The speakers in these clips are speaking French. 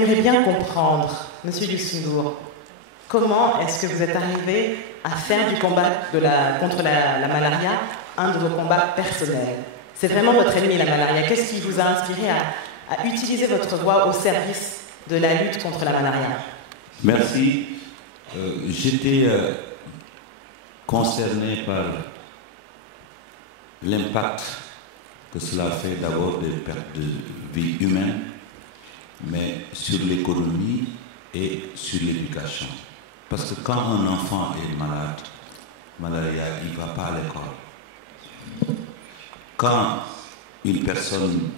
aimerait bien comprendre, Monsieur Youssou N'Dour, comment est-ce que vous êtes arrivé à faire du combat contre la malaria un de vos combats personnels? C'est vraiment votre ennemi, la malaria. Qu'est-ce qui vous a inspiré à utiliser votre voix au service de la lutte contre la malaria? Merci. J'étais concerné par l'impact que cela fait d'abord des pertes de vie humaine, mais sur l'économie et sur l'éducation. Parce que quand un enfant est malade, malaria, il ne va pas à l'école. Quand une personne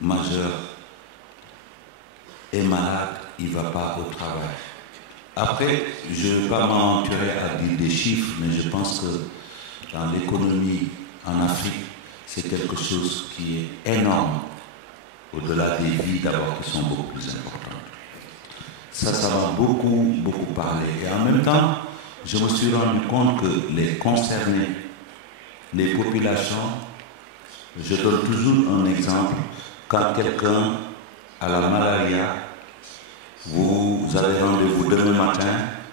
majeure est malade, il ne va pas au travail. Après, je ne vais pas m'aventurer à dire des chiffres, mais je pense que dans l'économie en Afrique, c'est quelque chose qui est énorme, au-delà des vies d'abord qui sont beaucoup plus importantes. Ça m'a beaucoup parlé. Et en même temps, je me suis rendu compte que les concernés, les populations, je donne toujours un exemple, quand quelqu'un a la malaria, vous avez rendez-vous demain matin,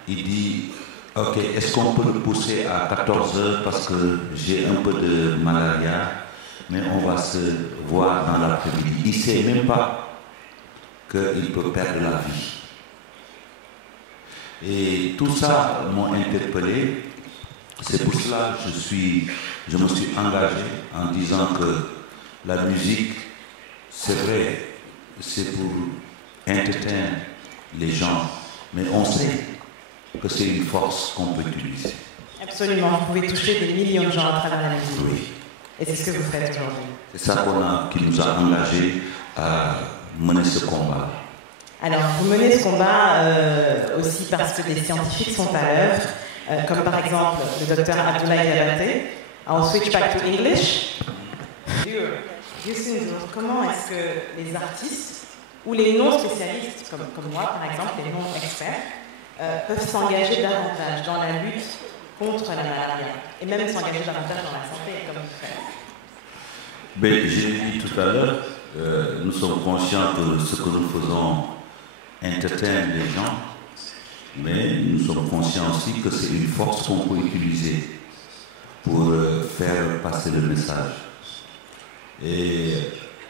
il dit « Ok, est-ce qu'on peut le pousser à 14 heures parce que j'ai un peu de malaria, mais on va se voir dans l'après-midi. » Il ne sait même pas qu'il peut perdre la vie. Et tout ça m'a interpellé. C'est pour cela que je me suis engagé en disant que la musique, c'est vrai, c'est pour entertainer les gens, mais on sait que c'est une force qu'on peut utiliser. Absolument, vous pouvez toucher des millions de gens à travers la musique. Oui. Et c'est ce que vous faites aujourd'hui. C'est ça qui nous a engagés à mener ce combat. Alors, vous menez ce combat aussi parce que des scientifiques sont à l'œuvre, comme par exemple le docteur Abdoulaye Diabaté. On switch back to English. Youssou N'Dour, comment est-ce que les artistes ou les non-spécialistes, comme moi par exemple, les non-experts, peuvent s'engager davantage dans la lutte contre la malaria et même s'engager davantage dans la santé, comme vous faites? Je l'ai dit tout à l'heure, nous sommes conscients que ce que nous faisons entertaine les gens, mais nous sommes conscients aussi que c'est une force qu'on peut utiliser pour faire passer le message. Et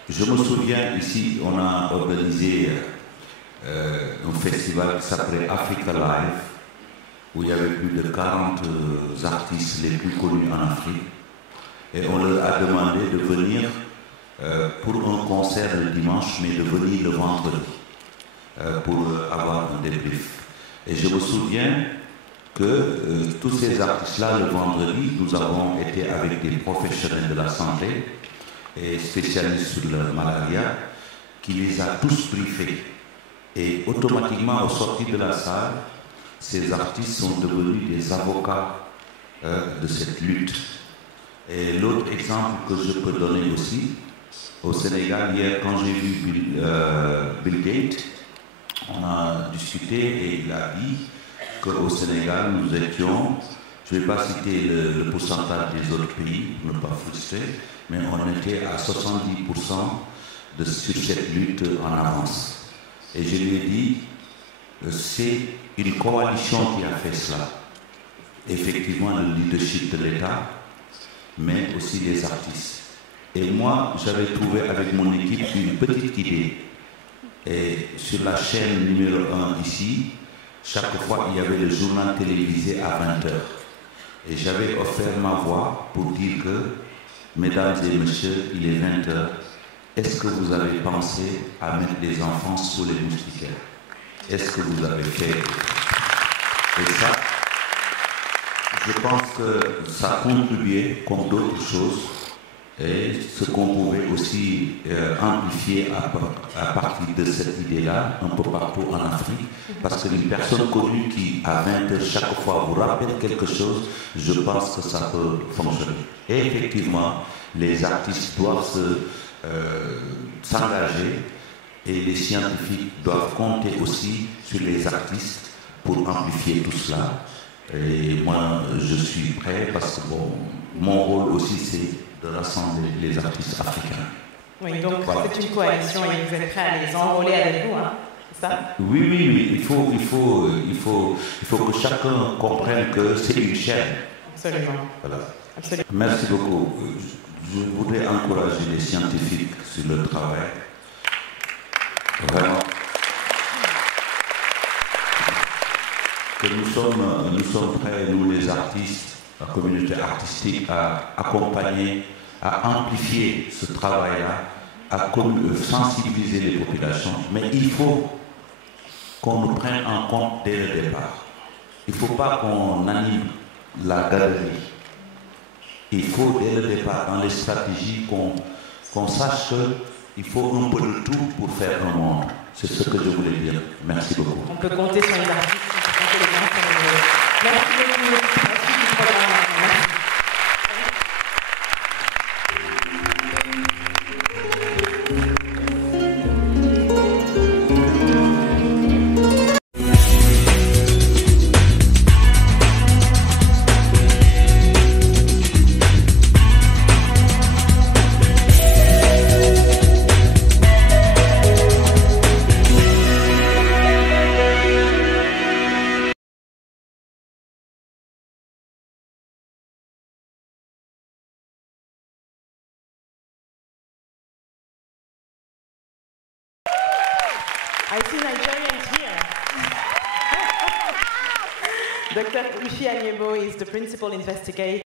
je me souviens ici, on a organisé un festival qui s'appelait Africa Live, où il y avait plus de 40 artistes les plus connus en Afrique. Et on leur a demandé de venir pour un concert le dimanche, mais de venir le vendredi pour avoir un débrief. Et je me souviens que tous ces artistes-là, le vendredi, nous avons été avec des professionnels de la santé et spécialistes sur la malaria, qui les a tous briefés. Et automatiquement, au sortir de la salle, ces artistes sont devenus des avocats de cette lutte. Et l'autre exemple que je peux donner aussi, au Sénégal, hier, quand j'ai vu Bill Gates, on a discuté et il a dit qu'au Sénégal, nous étions, je ne vais pas citer le pourcentage des autres pays, pour ne pas frustrer, mais on était à 70% sur cette lutte en avance. Et je lui ai dit, c'est une coalition qui a fait cela. Effectivement, le leadership de l'État, mais aussi les artistes. Et moi, j'avais trouvé avec mon équipe une petite idée. Et sur la chaîne numéro 1 ici, chaque fois, il y avait le journal télévisé à 20h. Et j'avais offert ma voix pour dire que, mesdames et messieurs, il est 20h. Est-ce que vous avez pensé à mettre les enfants sous les moustiquaires? Est-ce que vous avez fait? Et ça, je pense que ça contribuait comme d'autres choses. Et ce qu'on pouvait aussi amplifier à partir de cette idée-là, un peu partout en Afrique, parce qu'une personne connue qui, à 20h chaque fois, vous rappelle quelque chose, je pense que ça peut fonctionner. Et effectivement, les artistes doivent s'engager et les scientifiques doivent compter aussi sur les artistes pour amplifier tout cela. Et moi, je suis prêt parce que mon rôle aussi, c'est de rassembler les artistes africains. Oui, donc voilà. C'est une coalition et vous êtes prêts à les enrôler avec vous, hein? Ça? Oui, oui, oui. Il faut que chacun comprenne que c'est une chaîne. Absolument. Voilà. Absolument. Merci beaucoup. Je voudrais encourager les scientifiques sur le travail. Vraiment. Que nous sommes prêts, nous les artistes, la communauté artistique, à accompagner, à amplifier ce travail-là, à sensibiliser les populations. Mais il faut qu'on nous prenne en compte dès le départ. Il ne faut pas qu'on anime la galerie. Il faut dès le départ, dans les stratégies, qu'on sache qu'il faut un peu de tout pour faire un monde. C'est ce que je voulais dire. Merci beaucoup. On peut compter sur les artistes, on peut compter les gens sur les... Merci beaucoup. Merci du programme. Merci. I see Nigerians here. Dr. Uche Anyebo is the principal investigator.